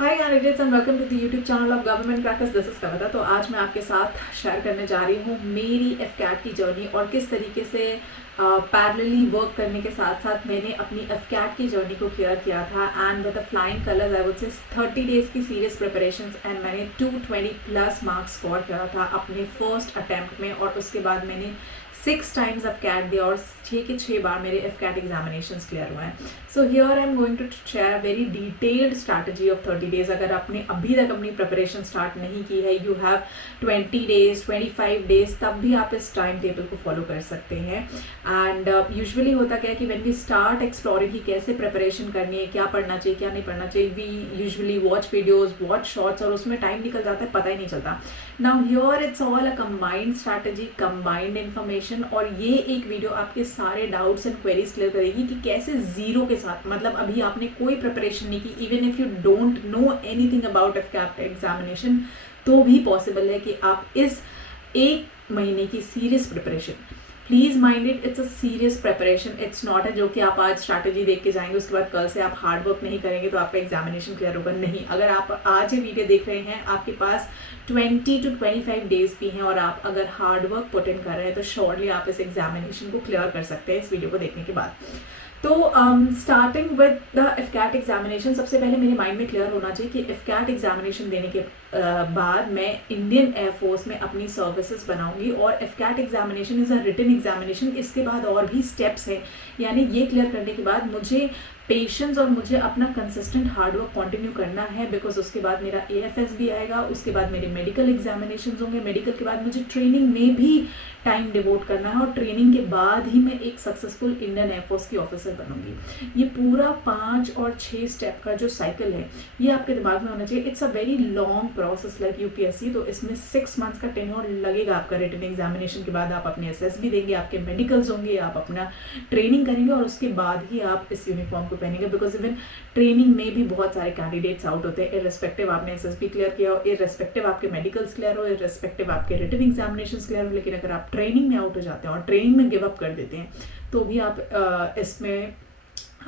Hi candidates and welcome to the YouTube channel of Government Crackers. This is Kavita. तो आज मैं आपके साथ शेयर करने जा रही हूँ मेरी एफकैट की जर्नी और किस तरीके से पैरेलली वर्क करने के साथ साथ मैंने अपनी एफकैट की जर्नी को क्लियर किया था and with the flying colours I would say 30 days की सीरियस प्रिपरेशंस एंड मैंने 220 प्लस मार्क्स स्कोर किया था अपने फर्स्ट अटैम्प्ट में। और उसके बाद मैंने 6 टाइम्स एफकैट दिया और 6 के 6 बार मेरे एफकैट एग्जामिनेशंस क्लियर हुए हैं। So here I am going to share very detailed strategy of 30 days. अगर आपने अभी तक अपनी प्रिपरेशन स्टार्ट नहीं की है, यू हैव 20 डेज 25 डेज, तब भी आप इस टाइम टेबल को फॉलो कर सकते हैं। एंड यूजुअली होता क्या है कि व्हेन वी स्टार्ट एक्सप्लोरिंग कि कैसे प्रिपरेशन करनी है, क्या पढ़ना चाहिए क्या नहीं पढ़ना चाहिए, we usually watch videos, watch shorts और उसमें टाइम निकल जाता है, पता ही नहीं चलता। Now here it's all a combined strategy, combined information. और ये एक वीडियो आपके सारे डाउट्स एंड क्वेरीज क्लियर करेगी कि कैसे जीरो के साथ, मतलब अभी आपने कोई प्रिपरेशन नहीं की, even if you don't know anything about AFCAT examination, तो भी पॉसिबल है कि आप इस एक महीने की serious preparation, please mind it's a serious preparation, it's not है जो कि आप आज स्ट्रैटेजी देख के जाएंगे उसके बाद कल से आप हार्ड वर्क नहीं करेंगे तो आपका एग्जामिनेशन क्लियर होगा। नहीं, अगर आप आज ये वीडियो देख रहे हैं, आपके पास 20 to 25 डेज भी हैं और आप अगर हार्ड वर्क पुट इन कर रहे हैं तो श्योरली आप इस एग्जामिनेशन को क्लियर कर सकते हैं इस वीडियो को देखने के बाद। तो starting with the AFCAT examination, सबसे पहले मेरे माइंड में क्लियर होना चाहिए कि एफकैट एग्जामिनेशन देने के बाद मैं इंडियन एयरफोर्स में अपनी सर्विसेज बनाऊंगी और AFCAT examination is a written examination. इसके बाद और भी स्टेप्स हैं, यानी ये क्लियर करने के बाद मुझे पेशेंस और मुझे अपना कंसिस्टेंट हार्डवर्क कंटिन्यू करना है, बिकॉज उसके बाद मेरा AFS भी आएगा, उसके बाद मेरे मेडिकल एग्जामिनेशन होंगे, मेडिकल के बाद मुझे ट्रेनिंग में भी टाइम डिवोट करना है और ट्रेनिंग के बाद ही मैं एक सक्सेसफुल इंडियन एयरफोर्स की ऑफिसर बनूंगी। ये पूरा 5 और 6 स्टेप का जो साइकिल है ये आपके दिमाग में होना चाहिए। It's a very long process like UPSC, तो इसमें 6 मंथ्स का टेन्योर लगेगा आपका। रिटन एग्जामिनेशन के बाद आप अपने SSB देंगे, आपके मेडिकल्स होंगे, आप अपना ट्रेनिंग करेंगे और उसके बाद ही आप इस यूनिफॉर्म को पहनेंगे। बिकॉज इवन ट्रेनिंग में भी बहुत सारे कैंडिडेट्स आउट होते हैं, इररिस्पेक्टिव आपने SSB क्लियर किया हो, इररिस्पेक्टिव आपके मेडिकल्स क्लियर हो, इररिस्पेक्टिव आपके रिटन एग्जामिनेशन क्लियर हो। लेकिन अगर आप ट्रेनिंग में आउट हो जाते हैं और ट्रेनिंग में गिव अप कर देते हैं तो भी आप इसमें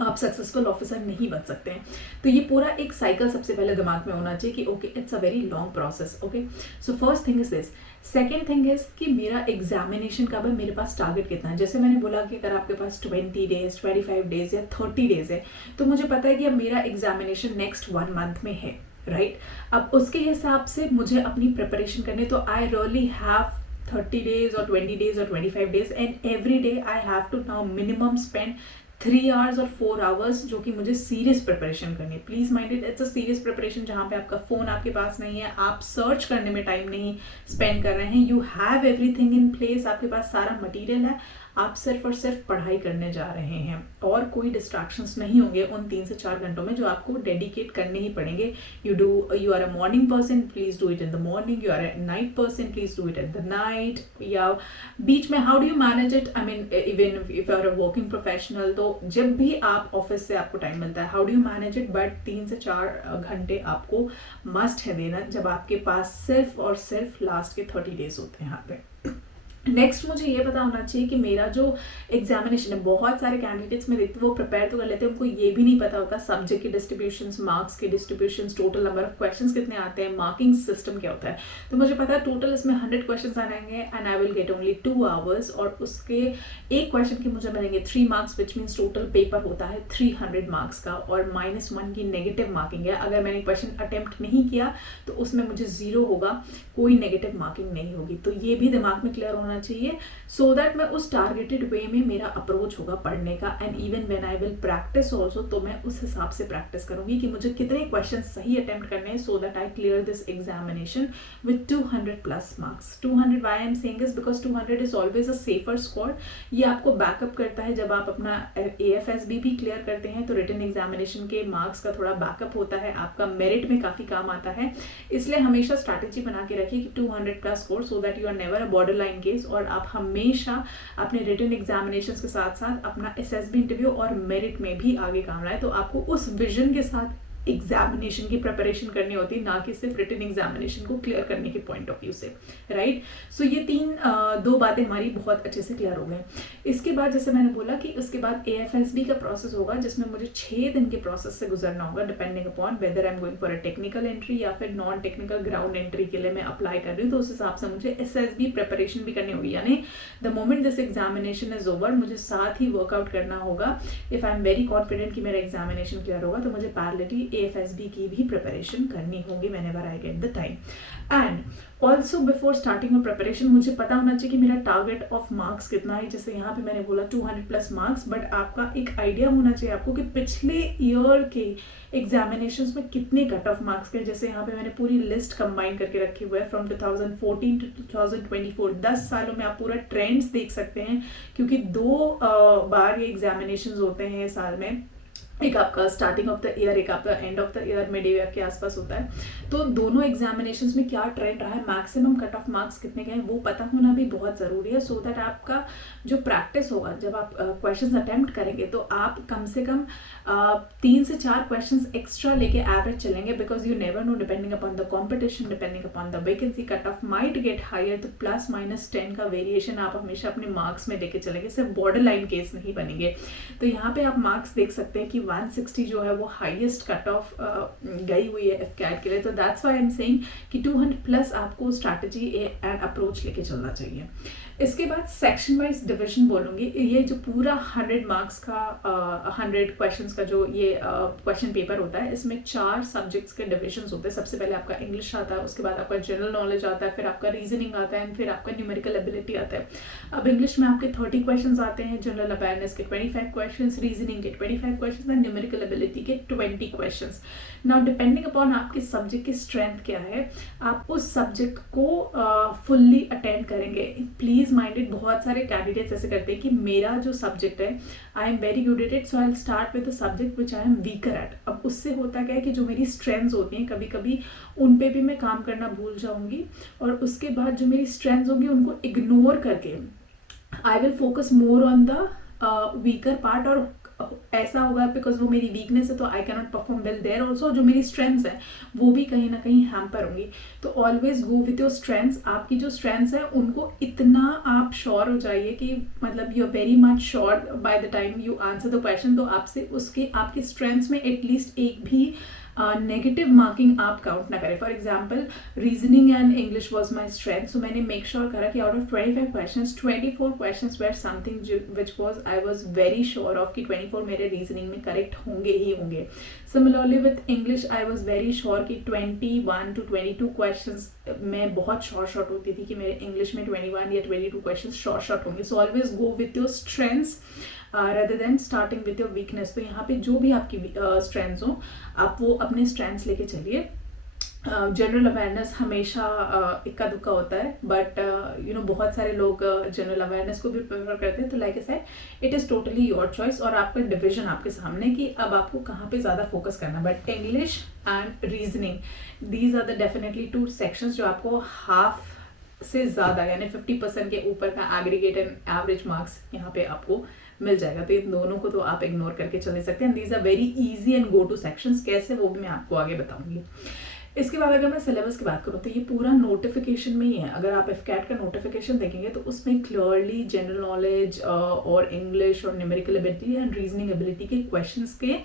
आप सक्सेसफुल ऑफिसर नहीं बन सकते हैं। तो ये पूरा एक साइकिल सबसे पहले दिमाग में होना चाहिए कि okay it's a very long process. Okay, so first thing is this. Second thing is कि मेरा एग्जामिनेशन का भी मेरे पास टारगेट कितना है। जैसे मैंने बोला कि अगर आपके पास 20 डेज 25 डेज या 30 डेज है तो मुझे पता है कि अब मेरा एग्जामिनेशन नेक्स्ट 1 मंथ में है, राइट। अब उसके हिसाब से मुझे अपनी प्रिपरेशन करनी, तो I really have 30 days or 20 days or 25 days and every day I have to now minimum spend 3 hours और 4 hours जो कि मुझे सीरियस प्रिपरेशन करनी है। Please mind it, it's a serious preparation जहाँ पे आपका फोन आपके पास नहीं है, आप सर्च करने में टाइम नहीं स्पेंड कर रहे हैं, you have everything in place, आपके पास सारा मटेरियल है, आप सिर्फ और सिर्फ पढ़ाई करने जा रहे हैं और कोई डिस्ट्रैक्शंस नहीं होंगे उन 3 से 4 घंटों में जो आपको डेडिकेट करने ही पड़ेंगे। You are a morning person, please do it in the morning, you are a night person, please do it in the night, या बीच में how do you manage it, I mean even if you are a working professional, तो जब भी आप office से आपको time मिलता है how do you manage it, but 3 से 4 घंटे आपको मस्ट है देना जब आपके पास सिर्फ और सिर्फ लास्ट के 30 डेज होते हैं यहाँ पे। नेक्स्ट मुझे ये पता होना चाहिए कि मेरा जो एग्जामिनेशन है, बहुत सारे कैंडिडेट्स में देखते वो प्रिपेयर तो कर लेते हैं, उनको ये भी नहीं पता होता सब्जेक्ट के डिस्ट्रीब्यूशंस, मार्क्स के distributions, total number of questions कितने आते हैं, मार्किंग सिस्टम क्या होता है। तो मुझे पता है टोटल इसमें 100 क्वेश्चंस आएंगे and I will get only 2 hours और उसके एक क्वेश्चन के मुझे मिलेंगे 3 marks, which means total paper होता है 300 मार्क्स का और -1 की नेगेटिव मार्किंग है। अगर मैंने क्वेश्चन अटेम्प्ट नहीं किया तो उसमें मुझे 0 होगा, कोई नेगेटिव मार्किंग नहीं होगी। तो ये भी दिमाग में क्लियर होना चाहिए सो दैट मैं उस टारगेटेड वे में मेरा अप्रोच होगा पढ़ने का। And even when I will practice also, तो मैं उस हिसाब से प्रैक्टिस करूंगी कि मुझे कितने क्वेश्चन सही अटेम्प्ट करने हैं so that I clear this examination with 200 plus marks. 200 why I am saying this because 200 is always a safer score. ये आपको बैकअप करता है जब आप अपना AFSB भी क्लियर करते हैं तो रिटन एग्जामिनेशन के मार्क्स का थोड़ा बैकअप होता है, आपका मेरिट में काफी काम आता है। इसलिए हमेशा स्ट्रैटेजी बना के रखिए कि 200 plus score so that you are never a border line case और आप हमेशा अपने रिटन एग्जामिनेशंस के साथ साथ अपना SSB इंटरव्यू और मेरिट में भी आगे काम रहा है। तो आपको उस विजन के साथ एग्जामिनेशन की प्रिपरेशन करनी होती है, ना कि सिर्फ रिटन एग्जामिनेशन को क्लियर करने के पॉइंट ऑफ व्यू से, राइट। सो ये दो बातें हमारी बहुत अच्छे से क्लियर हो गए। इसके बाद जैसे मैंने बोला कि उसके बाद AFSB का प्रोसेस होगा, जिसमें मुझे 6 दिन के प्रोसेस से गुजरना होगा, depending upon whether I am going for a technical entry या फिर नॉन टेक्निकल ग्राउंड एंट्री के लिए मैं अप्लाई कर रही हूँ। तो उस हिसाब से मुझे SSB प्रिपरेशन भी करनी होगी, यानी the moment this examination is over मुझे साथ ही वर्कआउट करना होगा। If I am very confident कि मेरा एग्जामिनेशन क्लियर होगा तो मुझे पैरेलली AFSB की भी प्रिपरेशन करनी होगी whenever I get the time. And also before starting of preparation मुझे पता होना चाहिए कि मेरा टारगेट ऑफ मार्क्स कितना है। जैसे यहाँ पे मैंने बोला 200+ मार्क्स, बट आपका एक आइडिया होना चाहिए आपको कि पिछले ईयर के एग्जामिनेशंस में कितने कट ऑफ मार्क्स के। जैसे यहाँ पे मैंने पूरी लिस्ट कंबाइन करके रखी हुई है फ्रॉम 2014 टू 2024, 10 सालों में आप पूरा ट्रेंड्स देख सकते हैं, क्योंकि 2 बार ये एग्जामिनेशंस होते हैं साल में, एक आपका स्टार्टिंग ऑफ द ईयर, एक आपका end of the year, mid year के आसपास होता है। तो दोनों एग्जामिनेशंस में क्या ट्रेंड रहा है, मैक्सिमम कट ऑफ मार्क्स कितने गए हैं, वो पता होना भी बहुत ज़रूरी है, सो दैट आपका जो प्रैक्टिस होगा जब आप क्वेश्चंस अटेम्प्ट करेंगे तो आप कम से कम 3 से 4 क्वेश्चंस एक्स्ट्रा लेके एवरेज चलेंगे, because you never know, depending upon the competition, depending upon the vacancy, cut off might get higher, तो +-10 का वेरिएशन आप हमेशा अपने मार्क्स में लेके चलेंगे, सिर्फ बॉर्डर लाइन केस नहीं बनेंगे। तो यहाँ पे आप मार्क्स देख सकते हैं कि 160 जो है वो हाईएस्ट कट ऑफ गई हुई है FCAT के लिए। तो that's why I am saying कि 200+ आपको स्ट्रैटेजी एंड अप्रोच लेके चलना चाहिए। इसके बाद सेक्शन वाइज डिवीजन बोलूँगी, ये जो पूरा 100 मार्क्स का 100 क्वेश्चंस का जो ये क्वेश्चन पेपर होता है, इसमें 4 सब्जेक्ट्स के डिविजन्स होते हैं। सबसे पहले आपका इंग्लिश आता है, उसके बाद आपका जनरल नॉलेज आता है, फिर आपका रीजनिंग आता है, फिर आपका न्यूमेरिकल एबिलिटी आता है। अब इंग्लिश में आपके 30 क्वेश्चंस आते हैं, जनरल अवेयरनेस के 25 क्वेश्चंस, रीजनिंग के 25 क्वेश्चंस एंड न्यूमेरिकल एबिलिटी के 20 क्वेश्चंस। नाउ डिपेंडिंग अपॉन आपके सब्जेक्ट की स्ट्रेंथ क्या है, आप उस सब्जेक्ट को फुल्ली अटेंड करेंगे। प्लीज माइंडेड, बहुत सारे कैंडिडेट्स ऐसे करते हैं कि मेरा जो सब्जेक्ट है I am very good at it, so I will start with the subject which I am weaker at. अब उससे होता क्या है कि जो मेरी स्ट्रेंथ्स होती हैं कभी कभी उन पे भी मैं काम करना भूल जाऊंगी, और उसके बाद जो मेरी स्ट्रेंथ्स होंगी उनको इग्नोर करके I will focus more on the weaker part, और ऐसा होगा बिकॉज वो मेरी वीकनेस है तो I cannot perform well there also. जो मेरी स्ट्रेंथ्स है वो भी कहीं ना कहीं हैम्पर होंगी। तो always go with your strengths. आपकी जो स्ट्रेंथ्स है उनको इतना आप श्योर हो जाइए कि मतलब you are very much sure by the time you answer the question, तो आपसे उसके आपके स्ट्रेंथ्स में एटलीस्ट एक भी नेगेटिव मार्किंग आप काउंट ना करें। For example reasoning and English was my strength, so मैंने मेक श्योर करा कि out of 25 questions 24 questions were something which was I was very sure of कि 24 मेरे रीजनिंग में करेक्ट होंगे ही होंगे। Similarly with English I was very sure कि 21 to 22 क्वेश्चंस मैं बहुत शॉर्ट होती थी कि मेरे इंग्लिश में 21 या 22 क्वेश्चंस शॉर्ट होंगे। So always go with your strengths rather than starting with your weakness। तो यहाँ पे जो भी आपकी स्ट्रेंथ्स हो आप वो अपने स्ट्रेंथ्स लेके चलिए। जनरल अवेयरनेस हमेशा इक्का दुक्का होता है, बट यू नो बहुत सारे लोग जनरल अवेयरनेस को भी प्रेफर करते हैं। तो like I said it is totally your choice, और आपका डिवीजन आपके सामने कि अब आपको कहाँ पे ज़्यादा फोकस करना। But English and reasoning these are the definitely 2 sections जो आपको हाफ से ज़्यादा यानी 50% के ऊपर का एग्रीगेट एंड एवरेज मार्क्स यहाँ पे आपको मिल जाएगा। तो इन दोनों को तो आप इग्नोर करके चले सकते हैं। These are very easy and go to sections, कैसे वो भी मैं आपको आगे बताऊंगी। इसके बाद अगर मैं सिलेबस की बात करूँ तो ये पूरा नोटिफिकेशन में ही है। अगर आप FCAT का नोटिफिकेशन देखेंगे तो उसमें क्लियरली जनरल नॉलेज और इंग्लिश और numerical ability and reasoning ability के क्वेश्चंस के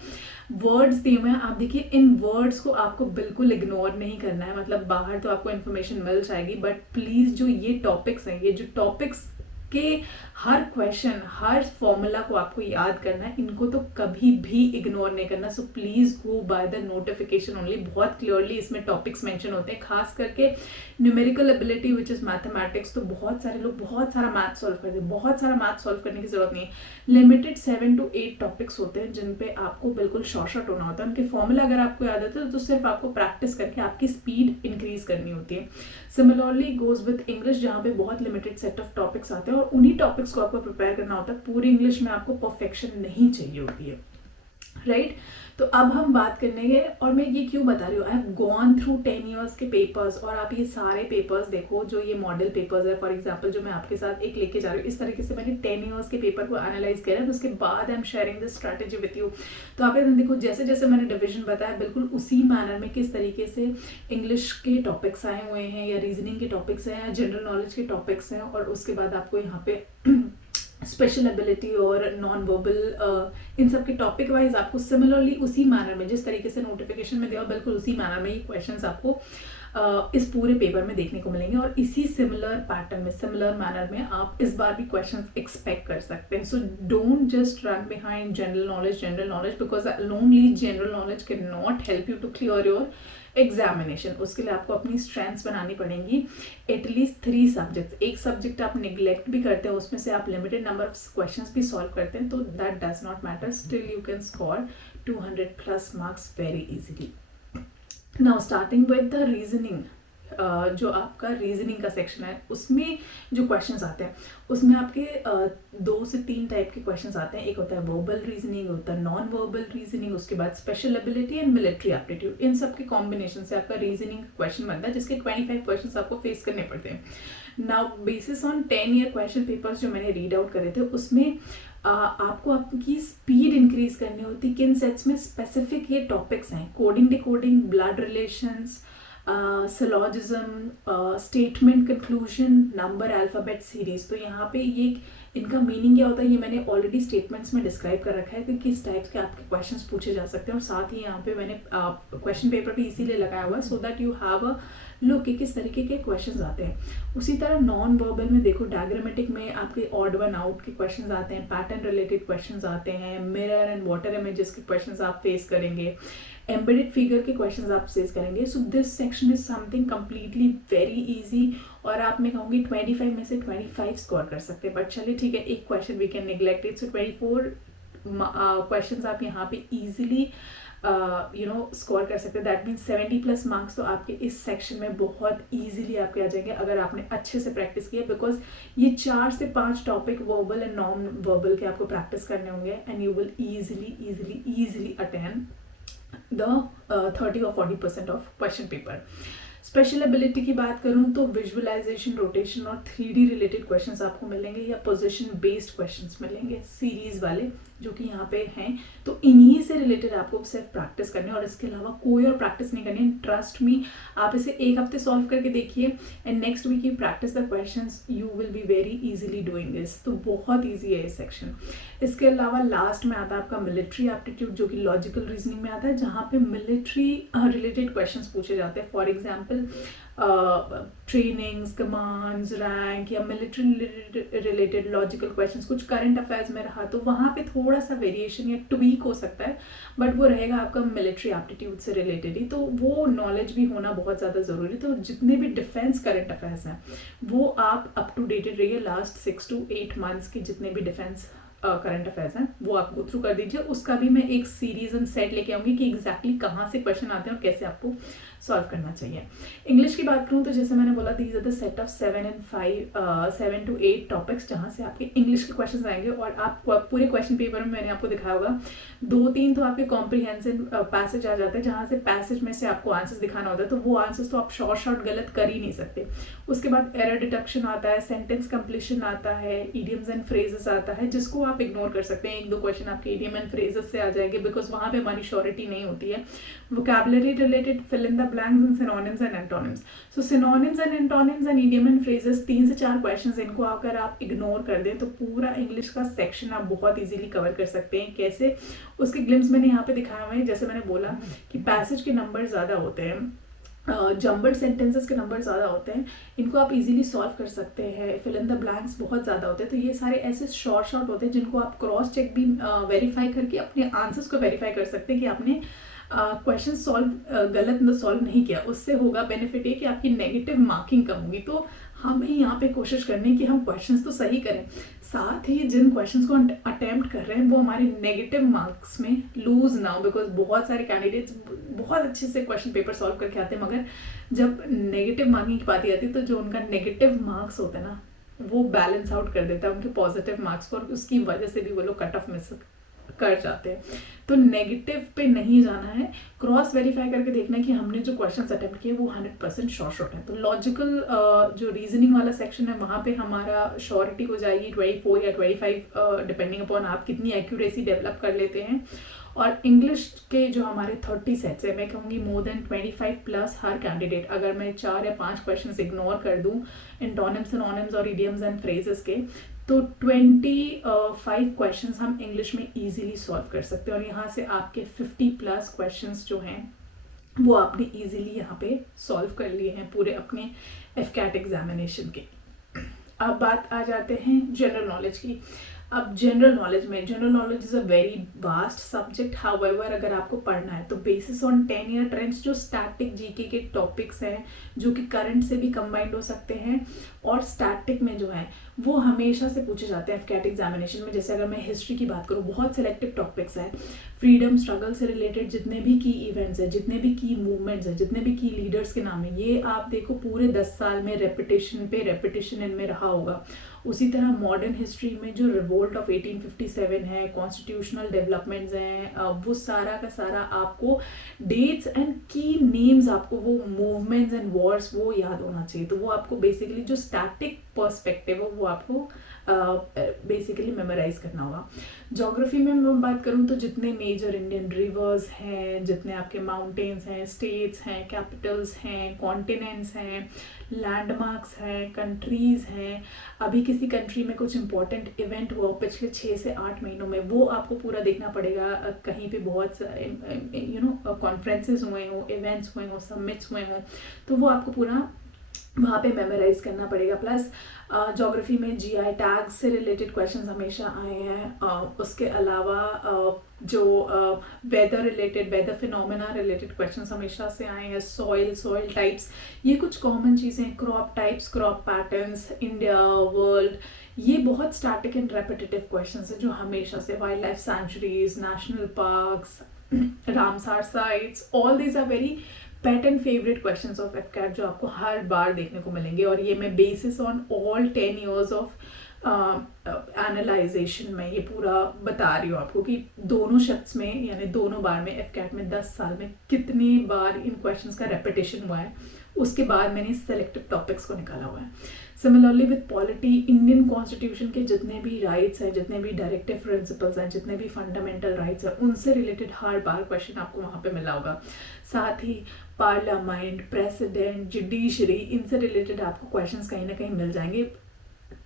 वर्ड्स दिए हुए हैं। आप देखिए इन वर्ड्स को आपको बिल्कुल इग्नोर नहीं करना है। मतलब बाहर तो आपको इन्फॉर्मेशन मिल जाएगी, बट प्लीज़ जो ये टॉपिक्स हैं, ये जो टॉपिक्स के हर क्वेश्चन हर फॉर्मूला को आपको याद करना है, इनको तो कभी भी इग्नोर नहीं करना। So please go by the notification only. बहुत क्लियरली इसमें टॉपिक्स मेंशन होते हैं, खास करके numerical ability which is mathematics. तो बहुत सारे लोग बहुत सारा मैथ सॉल्व करते हैं, बहुत सारा मैथ सॉल्व करने की जरूरत नहीं है। लिमिटेड 7 to 8 टॉपिक्स होते हैं जिन पे आपको बिल्कुल शॉर्ट होना होता है। उनके फॉर्मूला अगर आपको याद होता है तो सिर्फ आपको प्रैक्टिस करके आपकी स्पीड इंक्रीज करनी होती है। सिमिलरली गोज विथ इंग्लिश, जहाँ पे बहुत लिमिटेड सेट ऑफ टॉपिक्स आते हैं और उन्हीं टॉपिक्स को आपको प्रिपेयर करना होता है। पूरी इंग्लिश में आपको परफेक्शन नहीं चाहिए होती है। राइट। तो अब हम बात करेंगे, और मैं ये क्यों बता रही हूँ, I have gone through 10 years के पेपर्स, और आप ये सारे पेपर्स देखो जो ये मॉडल पेपर्स है, फॉर एग्जांपल जो मैं आपके साथ एक लेके जा रही हूँ, इस तरीके से मैंने 10 ईयर्स के पेपर को एनालाइज किया है, उसके बाद I am sharing this strategy with you. तो आप देखो जैसे जैसे मैंने डिविजन बताया बिल्कुल उसी मैनर में किस तरीके से इंग्लिश के टॉपिक्स आए हुए हैं, या रीजनिंग के टॉपिक्स हैं, या जनरल नॉलेज के टॉपिक्स हैं, और उसके बाद आपको यहाँ पे स्पेशल एबिलिटी और नॉन वर्बल इन सब के टॉपिक वाइज आपको सिमिलरली उसी मैनर में, जिस तरीके से नोटिफिकेशन में दिया बिल्कुल उसी मैनर में ये क्वेश्चंस आपको इस पूरे पेपर में देखने को मिलेंगे, और इसी सिमिलर पैटर्न में, सिमिलर मैनर में आप इस बार भी क्वेश्चंस एक्सपेक्ट कर सकते हैं। So don't just run behind general knowledge because only general knowledge can not help you to clear your examination. उसके लिए आपको अपनी स्ट्रेंथ्स बनानी पड़ेंगी, एटलीस्ट 3 सब्जेक्ट्स। एक सब्जेक्ट आप निग्लेक्ट भी करते हैं, उसमें से आप लिमिटेड नंबर ऑफ क्वेश्चंस भी सॉल्व करते हैं, तो that does not matter, still you can score 200+ marks very easily. Now starting with the reasoning, जो आपका रीजनिंग का सेक्शन है उसमें जो क्वेश्चंस आते हैं उसमें आपके 2 से 3 टाइप के क्वेश्चंस आते हैं। एक होता है वर्बल रीजनिंग, होता है नॉन वर्बल रीजनिंग, उसके बाद special ability and military aptitude. इन सब के कॉम्बिनेशन से आपका रीजनिंग क्वेश्चन बनता है, जिसके 25 क्वेश्चन आपको फेस करने पड़ते हैं। Now basis on 10 year question papers जो मैंने रीड आउट करे थे, उसमें आपको आपकी स्पीड इंक्रीज करनी होती है। किन सेट्स में स्पेसिफिक ये टॉपिक्स हैं, coding decoding, blood relations, syllogism, statement conclusion, number alphabet series. तो यहाँ पे ये इनका मीनिंग क्या होता है ये मैंने ऑलरेडी स्टेटमेंट्स में डिस्क्राइब कर रखा है कि किस टाइप के आपके क्वेश्चंस पूछे जा सकते हैं, और साथ ही यहाँ पे मैंने क्वेश्चन पेपर भी इसीलिए लगाया हुआ है सो that you have a look कि किस तरीके के क्वेश्चंस आते हैं। उसी तरह नॉन वर्बल में देखो, डायग्रामेटिक में आपके ऑड वन आउट के क्वेश्चंस आते हैं, पैटर्न रिलेटेड क्वेश्चंस आते हैं, मिरर एंड वाटर इमेजेस के क्वेश्चंस आप फेस करेंगे, एम्बेडेड फिगर के क्वेश्चंस आप फेस करेंगे। So this section is something completely very easy, और आप मैं कहूँगी 25 में से 25 स्कोर कर सकते हैं। बट चलिए ठीक है, एक question we can neglect it, so 24 questions आप यहाँ पे इजीली स्कोर कर सकते हैं। दैट मीन्स 70+ मार्क्स तो आपके इस सेक्शन में बहुत इजीली आपके आ जाएंगे अगर आपने अच्छे से प्रैक्टिस किया, बिकॉज ये 4 से 5 topic verbal and non verbal के आपको प्रैक्टिस करने होंगे, and you will easily attend the 30 or 40% of question paper. Special ability की बात करूं तो विजुअलाइजेशन, रोटेशन और 3D रिलेटेड क्वेश्चंस आपको मिलेंगे, या पोजीशन बेस्ड क्वेश्चंस मिलेंगे सीरीज वाले जो कि यहाँ पे हैं। तो इन्हीं से रिलेटेड आपको सिर्फ प्रैक्टिस करनी है, और इसके अलावा कोई और प्रैक्टिस नहीं करनी है। ट्रस्ट मी, आप इसे एक हफ्ते सॉल्व करके देखिए, and next week you practice the questions, you will be very easily doing this. तो बहुत ईजी है ये सेक्शन। इसके अलावा लास्ट में आता है आपका मिलिट्री एप्टीट्यूड, जो कि लॉजिकल रीजनिंग में आता है, जहाँ पे मिलिट्री रिलेटेड क्वेश्चंस पूछे जाते हैं। For example trainings, commands, rank, या मिलिट्री रिलेटेड लॉजिकल क्वेश्चंस, कुछ करंट अफेयर्स में रहा तो वहाँ पे थोड़ा सा वेरिएशन या ट्वीक हो सकता है, बट वो रहेगा आपका मिलिट्री एप्टीट्यूड से रिलेटेड ही, तो वो नॉलेज भी होना बहुत ज़्यादा ज़रूरी। तो जितने भी डिफेंस करंट अफेयर्स हैं वो आप अप टू डेटेड रहिए, लास्ट 6 to 8 मंथ्स के जितने भी डिफेंस करंट अफेयर्स हैं वो आप गो थ्रू कर दीजिए। उसका भी मैं एक सीरीज एंड सेट लेके आऊँगी कि एग्जैक्टली कहाँ से क्वेश्चन आते हैं और कैसे आपको सॉल्व करना चाहिए। इंग्लिश की बात करूँ तो जैसे मैंने बोला, these are the set of 7 to 8 topics जहाँ से आपके इंग्लिश के क्वेश्चन आएंगे, और आप पूरे क्वेश्चन पेपर में मैंने आपको दिखाया होगा 2-3 तो आपके कॉम्प्रिहेंसिव पैसेज आ जाते हैं, जहाँ से पैसेज में से आपको आंसर्स दिखाना होता है, तो वो आंसर्स तो आप शॉर्ट गलत कर ही नहीं सकते। उसके बाद एरर डिटेक्शन आता है, सेंटेंस कंप्लीशन आता है, इडियम्स एंड फ्रेजेस आता है, जिसको आप इग्नोर कर सकते हैं। 1-2 क्वेश्चन आपके इडियम एंड फ्रेजेस से आ जाएंगे, बिकॉज वहाँ पे हमारी श्योरिटी नहीं होती है। Vocabulary related, fill in the blanks and synonyms and antonyms. So synonyms and antonyms and idiom and phrases 3 से 4 क्वेश्चंस, इनको अगर आप इग्नोर कर दें तो पूरा इंग्लिश का सेक्शन आप बहुत इजीली कवर कर सकते हैं। कैसे, उसके ग्लिम्स मैंने यहाँ पे दिखाया हुआ है। जैसे मैंने बोला कि पैसेज के नंबर ज़्यादा होते हैं, जम्बर्ड सेंटेंसेस के नंबर ज़्यादा होते हैं, इनको आप इजीली सॉल्व कर सकते हैं। फिल इन द ब्लैंक्स बहुत ज़्यादा होते हैं, तो ये सारे ऐसे शॉर्ट होते हैं जिनको आप क्रॉस चेक भी वेरीफाई करके अपने आंसर्स को वेरीफाई कर सकते हैं कि आपने क्वेश्चन गलत सॉल्व नहीं किया। उससे होगा बेनिफिट ये कि आपकी नेगेटिव मार्किंग कम होगी। तो हमें यहाँ पे कोशिश करनी है कि हम क्वेश्चंस तो सही करें, साथ ही जिन क्वेश्चंस को अटेम्प्ट कर रहे हैं वो हमारे नेगेटिव मार्क्स में लूज ना हो, बिकॉज बहुत सारे कैंडिडेट्स बहुत अच्छे से क्वेश्चन पेपर सॉल्व करके आते हैं, मगर जब नेगेटिव मार्किंग की बात आती है तो जो उनका नेगेटिव मार्क्स होते हैं ना, वो बैलेंस आउट कर देता है उनके पॉजिटिव मार्क्स को, और उसकी वजह से भी वो लोग कट ऑफ मिस कर जाते हैं। तो नेगेटिव पे नहीं जाना है, क्रॉस वेरीफाई करके देखना है कि हमने जो क्वेश्चंस अटेम्प्ट किए वो 100% शॉर्ट है। तो लॉजिकल जो रीजनिंग वाला सेक्शन है वहाँ पे हमारा श्योरिटी हो जाएगी 24 या 25 डिपेंडिंग अपॉन आप कितनी एक्यूरेसी डेवलप कर लेते हैं। और इंग्लिश के जो हमारे 30 सेट्स है, मैं कहूँगी मोर देन 25 प्लस हर कैंडिडेट, अगर मैं 4 या 5 क्वेश्चन इग्नोर कर दूँ एंटोनिम्स सिनोनिम्स और इडियम्स एंड फ्रेजेस के, तो 25 क्वेश्चंस हम इंग्लिश में इजीली सॉल्व कर सकते हैं। और यहाँ से आपके 50 प्लस क्वेश्चंस जो हैं वो आपने इजीली यहाँ पे सॉल्व कर लिए हैं पूरे अपने एफकैट एग्जामिनेशन के। अब बात आ जाते हैं जनरल नॉलेज की। अब general knowledge is a very vast subject. However अगर आपको पढ़ना है तो बेसिस ऑन 10 ईयर ट्रेंड्स, जो स्टैटिक जीके के टॉपिक्स हैं जो कि करंट से भी कंबाइंड हो सकते हैं, और स्टैटिक में जो है वो हमेशा से पूछे जाते हैं एफकैट एग्जामिनेशन में। जैसे अगर मैं हिस्ट्री की बात करूँ, बहुत सिलेक्टिव टॉपिक्स हैं, फ्रीडम स्ट्रगल से रिलेटेड जितने भी की इवेंट्स हैं, जितने भी की मूवमेंट्स हैं, जितने भी की लीडर्स के नाम हैं, ये आप देखो पूरे 10 साल में रेपिटेशन इनमें रहा होगा। उसी तरह मॉडर्न हिस्ट्री में जो रिवोल्ट ऑफ 1857 है, कॉन्स्टिट्यूशनल डेवलपमेंट्स हैं, वो सारा का सारा आपको डेट्स एंड की नेम्स, आपको वो मूवमेंट्स एंड वॉर्स वो याद होना चाहिए। तो वो आपको बेसिकली जो स्टैटिक पर्सपेक्टिव है वो आपको बेसिकली मेमोराइज करना होगा। ज्योग्राफी में मैं बात करूँ तो जितने मेजर इंडियन रिवर्स हैं, जितने आपके माउंटेन्स हैं, स्टेट्स हैं, कैपिटल्स हैं, कॉन्टिनेंट्स हैं, लैंडमार्क्स हैं, कंट्रीज़ हैं, अभी किसी कंट्री में कुछ इंपॉर्टेंट इवेंट हुआ पिछले 6 से 8 महीनों में, वो आपको पूरा देखना पड़ेगा। कहीं पे बहुत कॉन्फ्रेंसेस हुए हों, इवेंट्स हुए हों, समिट्स हुए हों, तो वो आपको पूरा वहाँ पे मेमोराइज करना पड़ेगा। प्लस ज्योग्राफी में जीआई टैग से रिलेटेड क्वेश्चंस हमेशा आए हैं। उसके अलावा जो वेदर फिनोमेना रिलेटेड क्वेश्चंस हमेशा से आए हैं। सॉइल टाइप्स, ये कुछ कॉमन चीज़ें, crop types, crop patterns, India, world, ये बहुत स्टैटिक एंड रेपिटेटिव क्वेश्चंस हैं जो हमेशा से। Wild life sanctuaries, national parks, Ramsar sites, all these are very pet and favourite questions of AFCAT जो आपको हर बार देखने को मिलेंगे। और ये मैं basis on all 10 years of analysation में ये पूरा बता रही हूँ आपको कि दोनों शख्स में, यानी दोनों बार में, एफकैट में 10 साल में कितनी बार इन क्वेश्चंस का रेपिटेशन हुआ है। उसके बाद मैंने सेलेक्टिव टॉपिक्स को निकाला हुआ है। Similarly with polity, Indian constitution के जितने भी राइट्स हैं, जितने भी डायरेक्टिव प्रिंसिपल्स हैं, जितने भी फंडामेंटल राइट्स हैं, उनसे रिलेटेड हर बार क्वेश्चन आपको वहाँ पे मिला होगा। साथ ही पार्लियामेंट, प्रेसिडेंट, जुडिशरी, इनसे रिलेटेड आपको क्वेश्चंस कहीं ना कहीं मिल जाएंगे।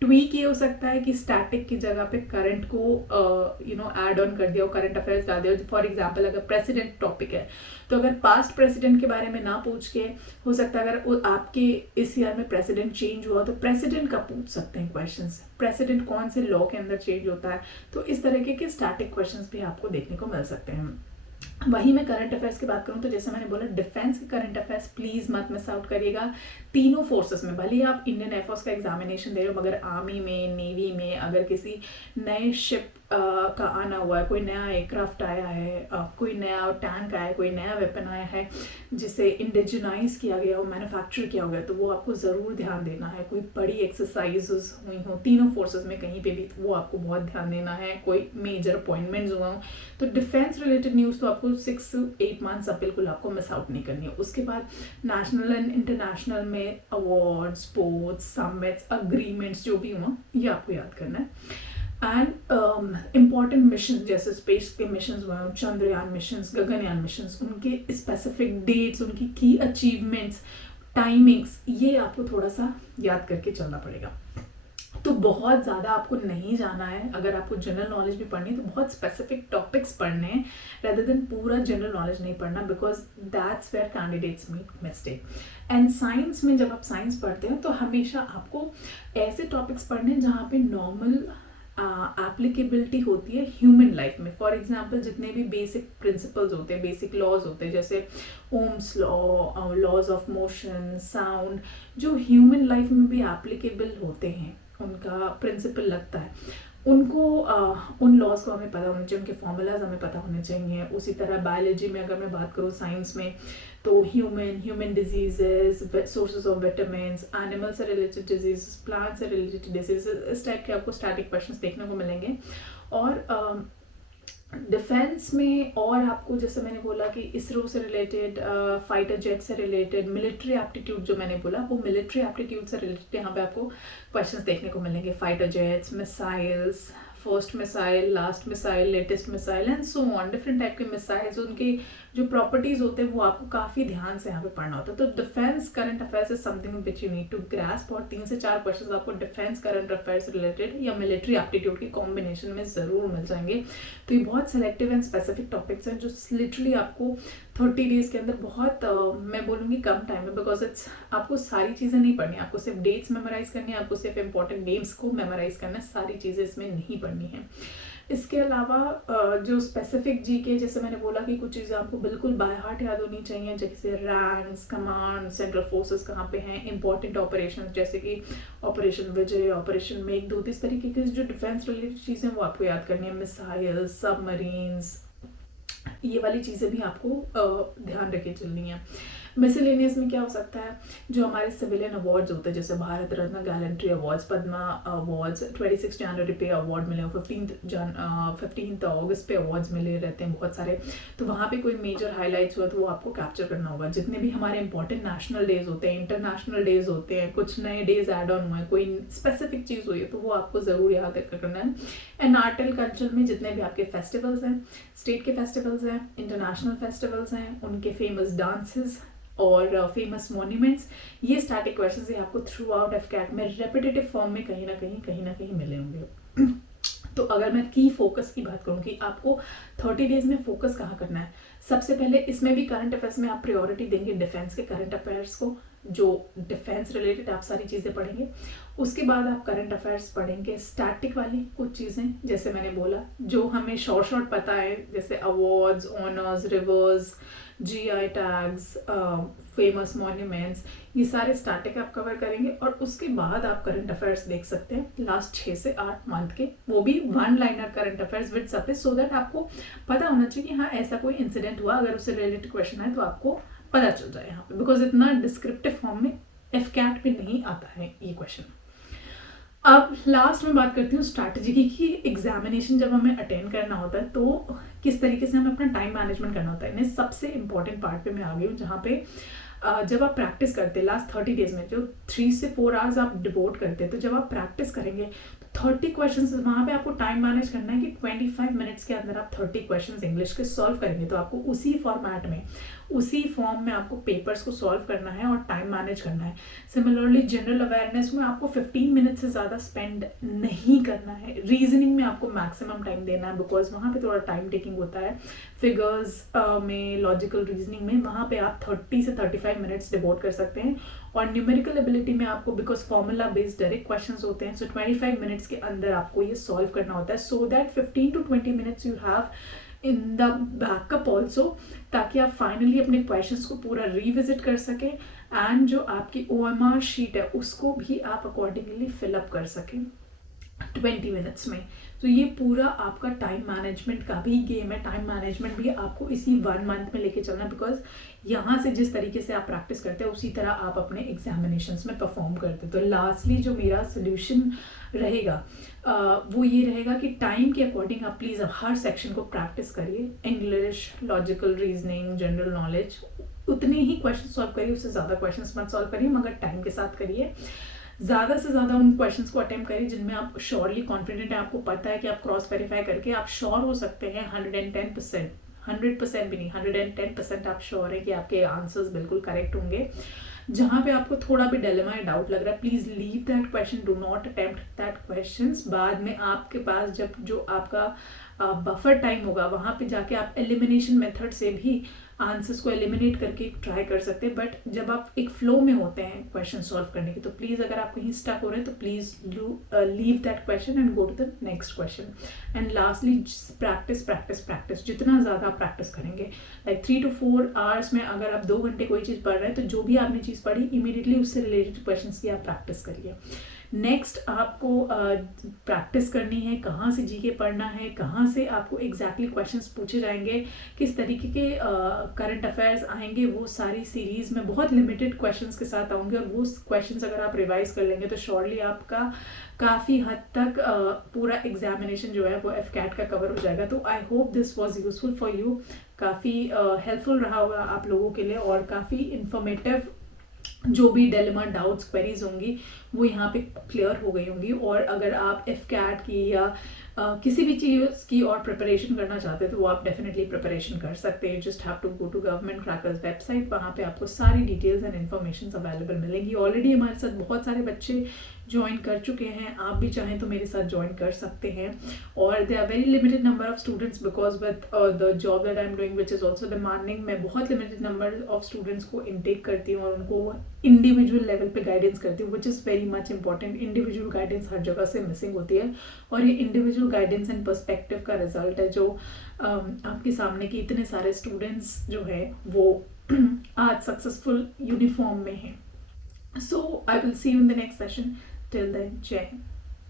ट्वीक ये हो सकता है कि स्टैटिक की जगह पे करंट को ऐड ऑन कर दिया हो, करंट अफेयर्स डाल दिया हो। फॉर एग्जांपल अगर प्रेसिडेंट टॉपिक है तो अगर पास्ट प्रेसिडेंट के बारे में ना पूछ के, हो सकता है अगर आपके इस ईयर में प्रेसिडेंट चेंज हुआ तो प्रेसिडेंट का पूछ सकते हैं क्वेश्चंस, प्रेसिडेंट कौन से लॉ के अंदर चेंज होता है। तो इस तरीके के स्टैटिक क्वेश्चंस भी आपको देखने को मिल सकते हैं। वहीं मैं करंट अफेयर्स की बात करूं तो जैसे मैंने बोला, डिफेंस के करंट अफेयर्स प्लीज़ मत मिस आउट करिएगा। तीनों फोर्सेस में, भले ही आप इंडियन एयरफोर्स का एग्जामिनेशन दे रहे हो, मगर आर्मी में, नेवी में, अगर किसी नए शिप का आना हुआ है, कोई नया एयरक्राफ्ट आया है, कोई नया टैंक आया है, कोई नया वेपन आया है जिसे इंडिजिनाइज किया गया हो, मैन्युफैक्चर किया हो गया, तो वो आपको ज़रूर ध्यान देना है। कोई बड़ी एक्सरसाइजेस हुई हो तीनों फोर्सेस में कहीं पे भी, तो वो आपको बहुत ध्यान देना है। कोई मेजर अपॉइंटमेंट्स हुआ हो, तो डिफेंस रिलेटेड न्यूज़ तो आपको 6 to 8 months अब बिल्कुल आपको मिस आउट नहीं करनी है। उसके बाद नेशनल एंड इंटरनेशनल में अवार्ड, स्पोर्ट्स, समिट्स, अग्रीमेंट्स जो भी हुआ, ये आपको याद करना है। एंड इम्पॉर्टेंट मिशन जैसे स्पेस के मिशन हुए हैं, चंद्रयान मिशन, गगनयान मिशन, उनके स्पेसिफिक डेट्स, उनकी की अचीवमेंट्स, टाइमिंग्स, ये आपको थोड़ा सा याद करके चलना पड़ेगा। तो बहुत ज़्यादा आपको नहीं जाना है। अगर आपको जनरल नॉलेज भी पढ़नी है तो बहुत स्पेसिफिक टॉपिक्स पढ़ने हैं, रेदर देन पूरा जनरल नॉलेज नहीं पढ़ना, because that's where candidates make mistake. And science में जब आप साइंस पढ़ते हैं तो हमेशा आपको ऐसे टॉपिक्स पढ़ने हैं जहाँ पे नॉर्मल एप्लीकेबिलिटी होती है ह्यूमन लाइफ में। फॉर एग्जांपल जितने भी बेसिक प्रिंसिपल्स होते हैं, बेसिक लॉज होते हैं, जैसे Ohm's law, laws of motion, sound, जो ह्यूमन लाइफ में भी एप्लीकेबल होते हैं, उनका प्रिंसिपल लगता है, उनको उन लॉज को हमें पता होना चाहिए, उनके फॉर्मूलाज हमें पता होने चाहिए। उसी तरह बायोलॉजी में अगर मैं बात करूँ, साइंस में, तो human diseases, sources of vitamins, animal से रिलेटेड डिजीजेस, प्लांट से रिलेटेड डिजीजेस, इस टाइप के आपको स्टैटिक क्वेश्चंस देखने को मिलेंगे। और डिफेंस में और आपको जैसे मैंने बोला कि इसरो से रिलेटेड, फाइटर जेट से रिलेटेड, मिलिट्री एप्टीट्यूड जो मैंने बोला वो मिलिट्री एप्टीट्यूड से रिलेटेड यहाँ पे आपको क्वेश्चंस देखने को मिलेंगे। Fighter jets, missiles, first missile, last missile, latest missile and so on, different type के मिसाइल्स, उनके जो प्रॉपर्टीज होते हैं वो आपको काफी ध्यान से यहाँ पे पढ़ना होता है। तो defence current affairs is something which you need to grasp, और 3 से 4 क्वेश्चंस आपको डिफेंस करंट अफेयर्स रिलेटेड या मिलिट्री एप्टीट्यूड के कॉम्बिनेशन में जरूर मिल जाएंगे। तो ये बहुत सेलेक्टिव एंड स्पेसिफिक टॉपिक्स हैं जो लिटरली आपको 30 डेज के अंदर बहुत मैं बोलूँगी कम टाइम में, बिकॉज इट्स आपको सारी चीज़ें नहीं पढ़नी, आपको सिर्फ डेट्स मेमोराइज करनी है, आपको सिर्फ इंपॉर्टेंट नेम्स को मेमोराइज करना है, सारी चीज़ें इसमें नहीं पढ़नी है। इसके अलावा जो स्पेसिफिक जीके, जैसे मैंने बोला कि कुछ चीज़ें आपको बिल्कुल बाय हार्ट याद होनी चाहिए, जैसे रैंक्स, कमांड, सेंट्रल फोर्सेस कहाँ पे हैं, इंपॉर्टेंट ऑपरेशन जैसे कि ऑपरेशन विजय, ऑपरेशन मेघदूत, इस तरीके की जो डिफेंस रिलेटेड चीज़ें वो आपको याद करनी है। मिसाइल, सबमरीन्स, ये वाली चीज़ें भी आपको ध्यान रखे चलनी है। मिसलेनियस में क्या हो सकता है, जो हमारे सिविलियन अवार्ड्स होते हैं जैसे Bharat Ratna, gallantry awards, Padma awards, 26 जनवरी पे अवार्ड मिले, 15 अगस्त पे अवार्ड्स मिले रहते हैं बहुत सारे, तो वहाँ पे कोई मेजर हाईलाइट्स हुआ तो वो आपको कैप्चर करना होगा। जितने भी हमारे इंपॉर्टेंट नेशनल डेज होते हैं, इंटरनेशनल डेज होते हैं, कुछ नए डेज ऐड ऑन हुए, कोई स्पेसिफिक चीज़ हुई है तो वो आपको ज़रूर याद करना है। एंड आर्ट एंड कल्चर में जितने भी आपके फेस्टिवल्स हैं, स्टेट के फेस्टिवल्स हैं, इंटरनेशनल फेस्टिवल्स हैं, उनके फेमस डांसेस और फेमस मॉन्यूमेंट्स, ये स्टैटिक क्वेश्चंस ही आपको थ्रू आउट एफकैट में रेपिटेटिव फॉर्म में कहीं ना कहीं मिले होंगे। तो अगर मैं की फोकस की बात करूँ कि आपको 30 डेज में फोकस कहाँ करना है, सबसे पहले इसमें भी करंट अफेयर्स में आप प्रायोरिटी देंगे डिफेंस के करंट अफेयर्स को, जो डिफेंस रिलेटेड आप सारी चीज़ें पढ़ेंगे। उसके बाद आप करंट अफेयर्स पढ़ेंगे स्टैटिक वाली कुछ चीज़ें, जैसे मैंने बोला जो हमें शॉर्ट पता है, जैसे awards, honours, reverse, GI tags, famous monuments, ये सारे स्टैटिक आप कवर करेंगे। और उसके बाद आप करंट अफेयर्स देख सकते हैं लास्ट 6 से 8 मंथ के, वो भी 1 लाइनर करंट अफेयर्स विद सब, सो दैट आपको पता होना चाहिए कि हाँ ऐसा कोई इंसिडेंट हुआ, अगर उससे रिलेटेड क्वेश्चन है तो आपको पता चल जाए यहाँ पे, बिकॉज इतना डिस्क्रिप्टिव फॉर्म में एफकैट में नहीं आता है ये क्वेश्चन। अब लास्ट में बात करती हूँ स्ट्रैटेजी की, कि एग्जामिनेशन जब हमें अटेंड करना होता है तो किस तरीके से हमें अपना टाइम मैनेजमेंट करना होता है। इन्हें सबसे इंपॉर्टेंट पार्ट पे मैं आ गई हूँ, जहाँ पे जब आप प्रैक्टिस करते हैं लास्ट 30 डेज में जो 3 से 4 आवर्स आप डिवोट करते हैं, तो जब आप प्रैक्टिस करेंगे तो 30 क्वेश्चंस, वहाँ पे आपको टाइम मैनेज करना है कि 25 मिनट्स के अंदर आप 30 क्वेश्चंस इंग्लिश के सॉल्व करेंगे। तो आपको उसी फॉर्मेट में, उसी फॉर्म में आपको पेपर्स को सॉल्व करना है और टाइम मैनेज करना है। सिमिलरली जनरल अवेयरनेस में आपको 15 मिनट से ज़्यादा स्पेंड नहीं करना है। रीजनिंग में आपको मैक्सिमम टाइम देना है, बिकॉज वहाँ पे थोड़ा टाइम टेकिंग होता है। फिगर्स में, लॉजिकल रीजनिंग में, वहाँ पे आप 30 से 35 मिनट्स डिवोट कर सकते हैं। और न्यूमेरिकल एबिलिटी में आपको, because formula based direct questions होते हैं, सो 25 मिनट्स के अंदर आपको ये सॉल्व करना होता है, so that 15 to 20 minutes you have in the backup also, ताकि आप फाइनली अपने क्वेश्चंस को पूरा रिविजिट कर सकें एंड जो आपकी OMR शीट है उसको भी आप अकॉर्डिंगली फिलअप कर सकें 20 मिनट्स में। तो ये पूरा आपका टाइम मैनेजमेंट का भी गेम है। टाइम मैनेजमेंट भी आपको इसी 1 मंथ में लेके चलना है, बिकॉज यहाँ से जिस तरीके से आप प्रैक्टिस करते हैं उसी तरह आप अपने एग्जामिनेशंस में परफॉर्म करते हैं। तो लास्टली जो मेरा सोल्यूशन रहेगा वो ये रहेगा कि टाइम के अकॉर्डिंग आप प्लीज़ हर सेक्शन को प्रैक्टिस करिए। English, logical reasoning, general knowledge, उतने ही क्वेश्चन सॉल्व करिए, उससे ज़्यादा क्वेश्चन मत सॉल्व करिए, मगर टाइम के साथ करिए। ज़्यादा से ज़्यादा उन क्वेश्चंस को अटेम्प्ट करिए जिनमें आप श्योरली कॉन्फिडेंट है, आपको पता है कि आप क्रॉस वेरीफाई करके आप श्योर हो सकते हैं 110%, 100% भी नहीं, 110% आप श्योर है कि आपके आंसर्स बिल्कुल करेक्ट होंगे। जहाँ पे आपको थोड़ा भी डिलेमा या डाउट लग रहा है, please leave that question, do not attempt that questions. बाद में आपके पास जब जो आपका बफर टाइम होगा वहाँ पे जाके आप एलिमिनेशन मेथड से भी आंसर्स को एलिमिनेट करके ट्राई कर सकते हैं। बट जब आप एक फ्लो में होते हैं क्वेश्चन सॉल्व करने की, तो प्लीज़ अगर आप कहीं स्टक हो रहे हैं तो please leave that question and go to the next question. And lastly practice practice practice, जितना ज़्यादा प्रैक्टिस करेंगे, लाइक 3 to 4 आवर्स में अगर आप 2 घंटे कोई चीज़ पढ़ रहे हैं तो जो भी आपने चीज़ पढ़ी इमीडिएटली उससे रिलेटेड क्वेश्चन की आप प्रैक्टिस करिए। नेक्स्ट आपको प्रैक्टिस करनी है कहाँ से जीके पढ़ना है, कहाँ से आपको एग्जैक्टली क्वेश्चंस पूछे जाएंगे, किस तरीके के करंट अफेयर्स आएंगे वो सारी सीरीज़ में बहुत लिमिटेड क्वेश्चंस के साथ आऊँगी, और वो क्वेश्चंस अगर आप रिवाइज कर लेंगे तो श्योरली आपका काफ़ी हद तक पूरा एग्जामिनेशन जो है वो एफकैट का कवर हो जाएगा। तो I hope this was useful for you, काफ़ी हेल्पफुल रहा होगा आप लोगों के लिए, और काफ़ी इंफॉर्मेटिव जो भी डिलेमा डाउट्स क्वेरीज होंगी वो यहाँ पे क्लियर हो गई होंगी। और अगर आप एफकैट की या किसी भी चीज़ की और प्रिपरेशन करना चाहते हैं तो वो आप डेफिनेटली प्रिपरेशन कर सकते हैं। Just have to go to government crackers website, वहाँ पे आपको सारी डिटेल्स एंड इन्फॉर्मेशन अवेलेबल मिलेंगी। ऑलरेडी हमारे साथ बहुत सारे बच्चे ज्वाइन कर चुके हैं, आप भी चाहें तो मेरे साथ ज्वाइन कर सकते हैं। और they are very limited number of students because with the job that I am doing which is also demanding, मैं बहुत लिमिटेड नंबर ऑफ स्टूडेंट्स को इनटेक करती हूँ और उनको इंडिविजुअल लेवल पे गाइडेंस करती हूँ, which is very much important. Individual guidance हर जगह से मिसिंग होती है, और ये इंडिविजुअल गाइडेंस एंड पर्सपेक्टिव का रिजल्ट है जो आपके सामने के इतने सारे स्टूडेंट्स जो है वो आज सक्सेसफुल यूनिफॉर्म में हैं। So I will see you in the next session. Till then, Jai Hind.